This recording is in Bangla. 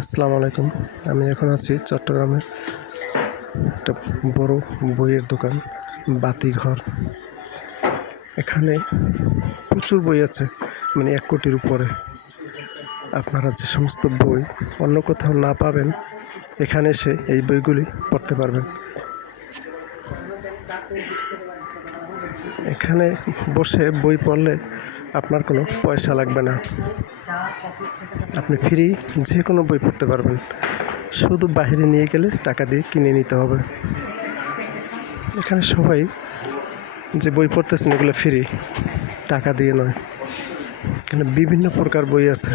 আসসালামু আলাইকুম। আমি এখন আছি চট্টগ্রামের একটা বড় বইয়ের দোকান বাতিঘর। এখানে প্রচুর বই আছে, মানে 1 কোটির উপরে। আপনারা যে সমস্ত বই অন্য কোথাও না পাবেন, এখানে এসে এই বইগুলি পড়তে পারবেন। এখানে বসে বই পড়লে আপনার কোনো পয়সা লাগবে না, আপনি ফ্রি যে কোনো বই পড়তে পারবেন। শুধু বাইরে নিয়ে গেলে টাকা দিয়ে কিনে নিতে হবে। এখানে সবাই যে বই পড়তেছেন এগুলো ফ্রি, টাকা দিয়ে নয়। এখানে বিভিন্ন প্রকার বই আছে।